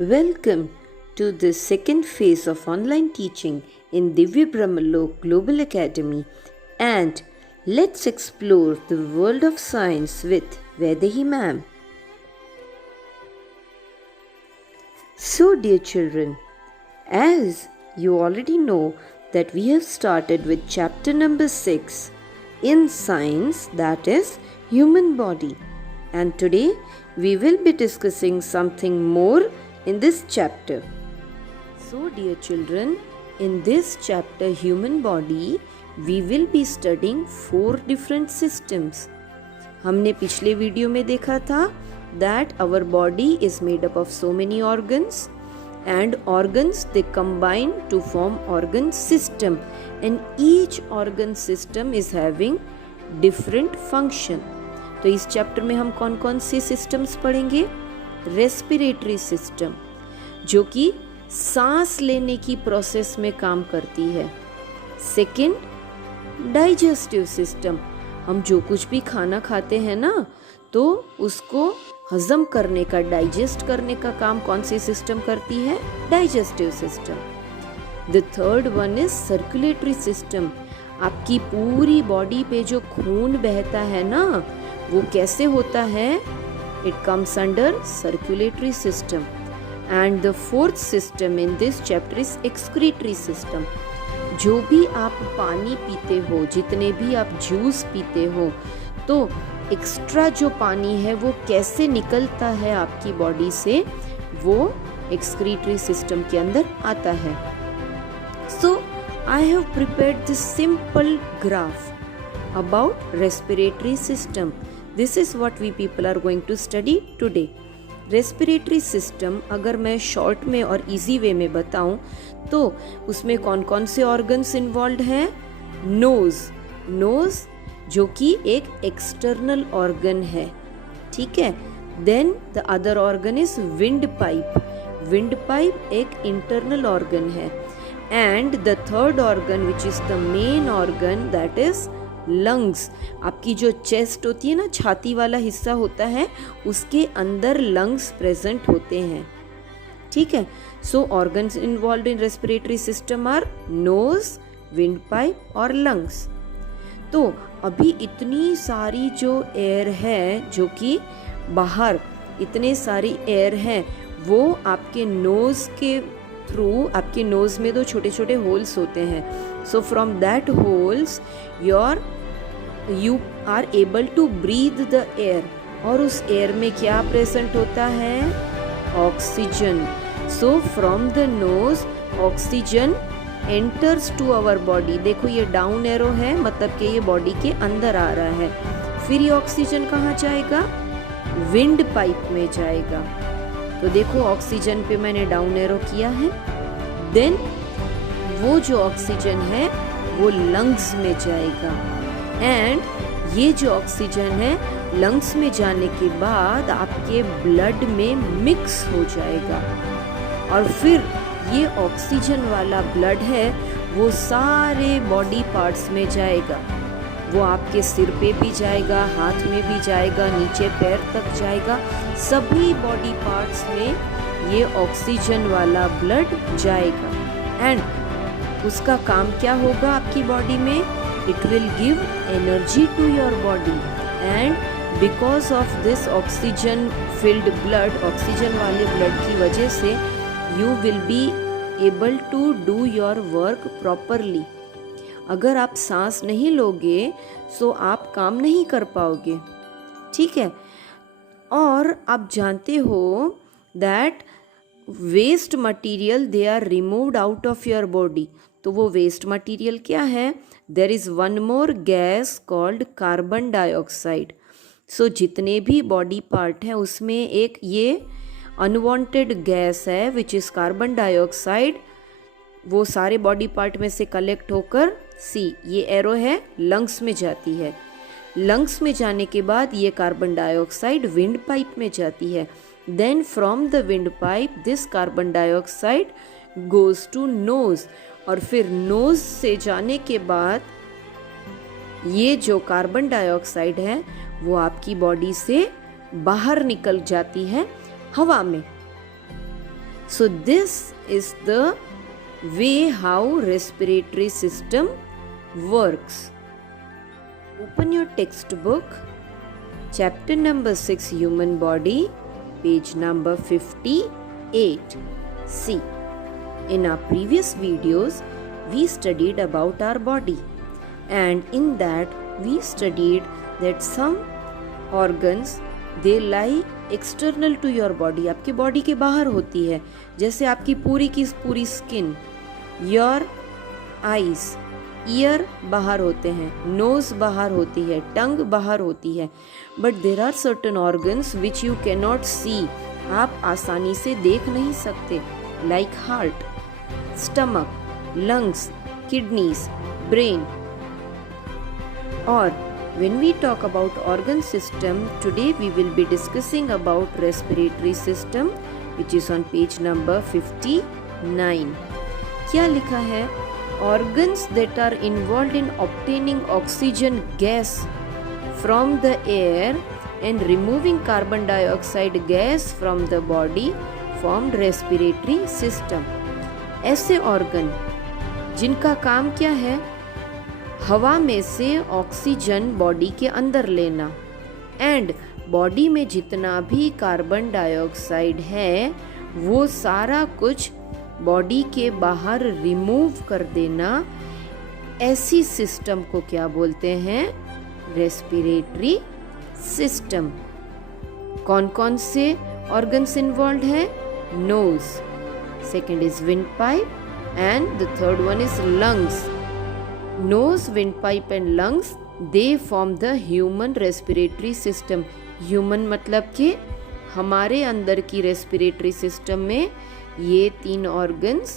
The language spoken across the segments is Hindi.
Welcome to the second phase of online teaching in Divya Brahmalok Global Academy, and let's explore the world of science with Vaidehi ma'am. So dear children, as you already know that we have started with chapter number 6 in science, that is human body, and today we will be discussing something more in this chapter. So dear children, in this chapter human body we will be studying 4 different systems. हमने पिछले वीडियो में देखा था that our body is made up of so many organs, and organs they combine to form organ system, and each organ system is having different function. तो इस चैप्टर में हम कौन कौन से सिस्टम्स पढ़ेंगे? रेस्पिरेटरी सिस्टम, जो कि सांस लेने की प्रोसेस में काम करती है. सेकंड, डाइजेस्टिव सिस्टम, हम जो कुछ भी खाना खाते हैं ना, तो उसको हजम करने का, डाइजेस्ट करने का काम कौन सी सिस्टम करती है? Digestive system. The third one is circulatory system, आपकी पूरी बॉडी पे जो खून बहता है ना, वो कैसे होता है? It comes under circulatory system. And the fourth system in this chapter is excretory system. जो भी आप पानी पीते हो, जितने भी आप जूस पीते हो, तो एक्स्ट्रा जो पानी है वो कैसे निकलता है आपकी बॉडी से, वो एक्सक्रीटरी सिस्टम के अंदर आता है. So I have prepared this simple graph about respiratory system. This is what we people are going to study today. Respiratory system अगर मैं शॉर्ट में और इजी वे में बताऊं तो उसमें कौन कौन से ऑर्गन्स इन्वॉल्व हैं? नोज जो कि एक एक्सटर्नल ऑर्गन है, ठीक है. Then the other organ is wind pipe एक इंटरनल ऑर्गन है. And the third organ which is the main organ, that is lungs. आपकी जो चेस्ट होती है ना, छाती वाला हिस्सा होता है, उसके अंदर लंग्स प्रेजेंट होते हैं, ठीक है. So organs involve in respiratory system are nose, wind pipe और लंग्स. तो अभी इतनी सारी जो एयर है, जो कि बाहर इतने सारी एयर है, वो आपके नोज के थ्रू, आपके नोज में 2 छोटे छोटे होल्स होते हैं. So from that holes you are able to breathe the air. और उस एयर में क्या प्रेजेंट होता है? Oxygen. So from the nose oxygen enters to our body. देखो ये डाउन एरो है, मतलब कि ये बॉडी के अंदर आ रहा है. फिर ये ऑक्सीजन कहाँ जाएगा? विंड पाइप में जाएगा. तो देखो ऑक्सीजन पे मैंने डाउन एरो किया है. देन वो जो ऑक्सीजन है वो लंग्स में जाएगा, एंड ये जो ऑक्सीजन है लंग्स में जाने के बाद आपके ब्लड में मिक्स हो जाएगा. और फिर ये ऑक्सीजन वाला ब्लड है वो सारे बॉडी पार्ट्स में जाएगा. वो आपके सिर पे भी जाएगा, हाथ में भी जाएगा, नीचे पैर तक जाएगा. सभी बॉडी पार्ट्स में ये ऑक्सीजन वाला ब्लड जाएगा. एंड उसका काम क्या होगा आपकी बॉडी में? It will give energy to your body. And because of this oxygen filled blood, oxygen वाले ब्लड की वजह से you will be able to do your work properly. अगर आप सांस नहीं लोगे तो आप काम नहीं कर पाओगे, ठीक है. और आप जानते हो that waste material they are removed out of your body. तो वो waste material क्या है? There is one more gas called carbon dioxide. So जितने भी body part हैं उसमें एक ये अनवांटेड गैस है विच इज़ कार्बन डाइऑक्साइड. वो सारे बॉडी पार्ट में से कलेक्ट होकर, ये एरो है, लंग्स में जाती है. लंग्स में जाने के बाद ये कार्बन डाइऑक्साइड विंड पाइप में जाती है. Then from the wind pipe this carbon dioxide goes to nose. और फिर नोज से जाने के बाद ये जो कार्बन डाइऑक्साइड है वो आपकी बॉडी से बाहर निकल जाती है हवा में. So this is the way how respiratory system works. Open your textbook, chapter number 6, human body, page number 58. See, in our previous videos we studied about our body, and in that we studied that some organs they lie external to your body, आपकी बॉडी के बाहर होती है, जैसे आपकी पूरी की पूरी स्किन, योर आईज, ईयर बाहर होते हैं, नोज बाहर होती है, टंग बाहर होती है, but there are certain organs which you can not see, आप आसानी से देख नहीं सकते, like heart, stomach, lungs, kidneys, brain. और when we talk about organ system, today we will be discussing about respiratory system, which is on page number 59. क्या लिखा है? Organs that are involved in obtaining oxygen gas from the air and removing carbon dioxide gas from the body formed respiratory system. ऐसे organ जिनका काम क्या है? हवा में से ऑक्सीजन बॉडी के अंदर लेना एंड बॉडी में जितना भी कार्बन डाइऑक्साइड है वो सारा कुछ बॉडी के बाहर रिमूव कर देना. ऐसी सिस्टम को क्या बोलते हैं? Respiratory system. कौन कौन से ऑर्गन्स इन्वॉल्व है? Nose, second is wind pipe and the third one is lungs. Nose, windpipe and lungs, they form the human respiratory system. Human मतलब कि हमारे अंदर की respiratory system में ये तीन organs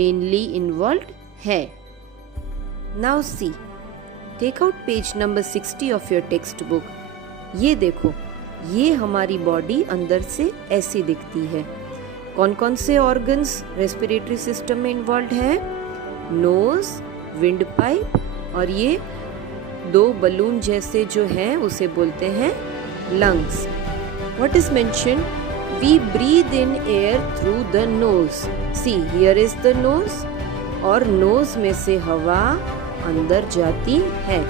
mainly involved है. Now see, take out page number 60 of your textbook. ये देखो, ये हमारी बॉडी अंदर से ऐसी दिखती है. कौन कौन से organs respiratory system में involved है? Nose, विंड पाइप और ये दो बलून जैसे जो है उसे बोलते हैं lungs. What is mention? We breathe in air through the nose. See, here is the nose और नोज में से हवा अंदर जाती है.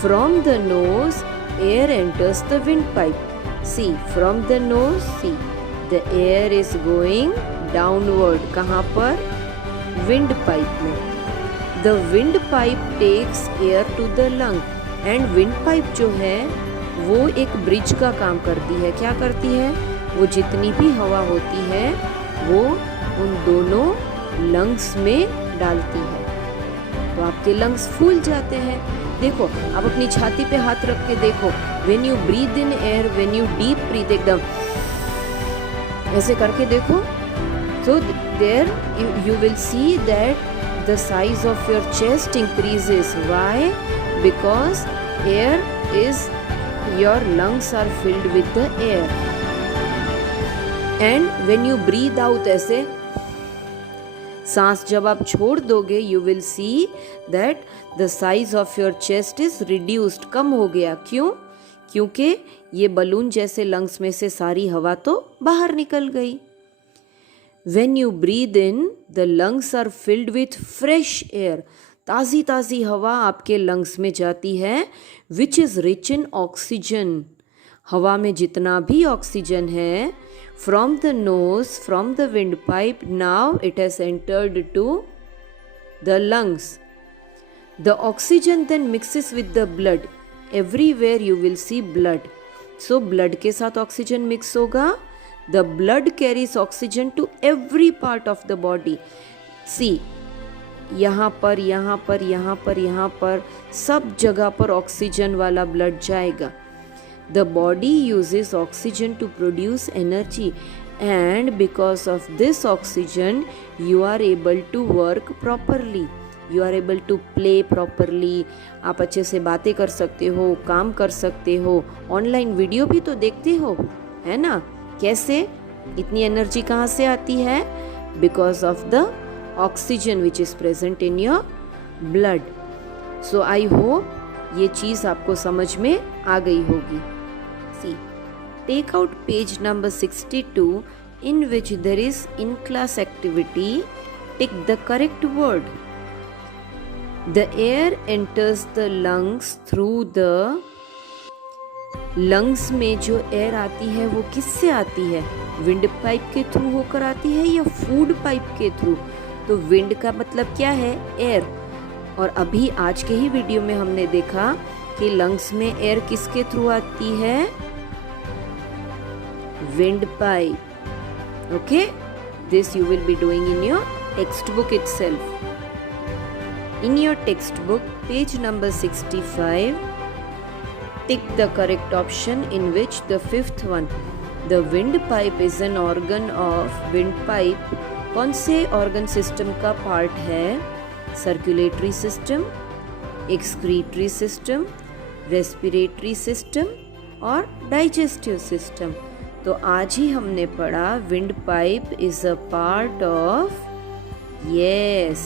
From the nose air enters the wind pipe. See, from the nose, see the air is going downward. कहाँ पर? विंड पाइप में. The windpipe takes air to the lung and windpipe जो है वो एक ब्रिज का काम करती है. क्या करती है? वो जितनी भी हवा होती है वो उन दोनों लंग्स में डालती है तो आपके लंग्स फूल जाते हैं. देखो, आप अपनी छाती पे हाथ रख के देखो. When you breathe in air, when you deep breathe एकदम ऐसे करके देखो, so there you will see that the size of your chest increases. Why? Because air is, your lungs are filled with the air. And when you breathe out ऐसे सांस जब आप छोड़ दोगे, you will see that the size of your chest is reduced. कम हो गया. क्यों? क्योंकि ये बलून जैसे लंग्स में से सारी हवा तो बाहर निकल गई. When you breathe in, the lungs are filled with fresh air. ताज़ी ताज़ी हवा आपके लंग्स में जाती है, which is rich in oxygen. हवा में जितना भी ऑक्सीजन है, from the nose, from the windpipe, now it has entered to the lungs. The oxygen then mixes with the blood. Everywhere you will see blood. So blood के साथ ऑक्सीजन मिक्स होगा. The blood carries oxygen to every part of the body. See, यहाँ पर, यहाँ पर, यहाँ पर, यहाँ पर, सब जगह पर ऑक्सीजन वाला ब्लड जाएगा. The body uses oxygen to produce energy and because of this oxygen you are able to work properly. You are able to play properly. आप अच्छे से बातें कर सकते हो, काम कर सकते हो, ऑनलाइन वीडियो भी तो देखते हो, है ना? कैसे? इतनी एनर्जी कहाँ से आती है? Because of the oxygen which is present in your blood. So I hope ये चीज़ आपको समझ में आ गई होगी. See, take out page number 62, in which there is in-class activity, tick the correct word. The air enters the lungs through the lungs में जो एयर आती है वो किससे आती है? विंड पाइप के थ्रू होकर आती है या फूड पाइप के थ्रू? तो विंड का मतलब क्या है? एयर। और अभी आज के ही वीडियो में हमने देखा कि लंग्स में एयर किसके थ्रू आती है? Wind pipe. Okay, this you will be doing in your text book itself. In your textbook, page number 65, tick the correct option in which the fifth one, the windpipe is an organ of windpipe. कौन से organ system का part है? Circulatory system, excretory system, respiratory system और digestive system. तो आज ही हमने पढ़ा windpipe is a part of, yes,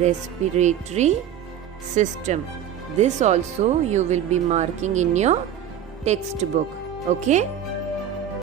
respiratory system. This also you will be marking in your textbook. Okay?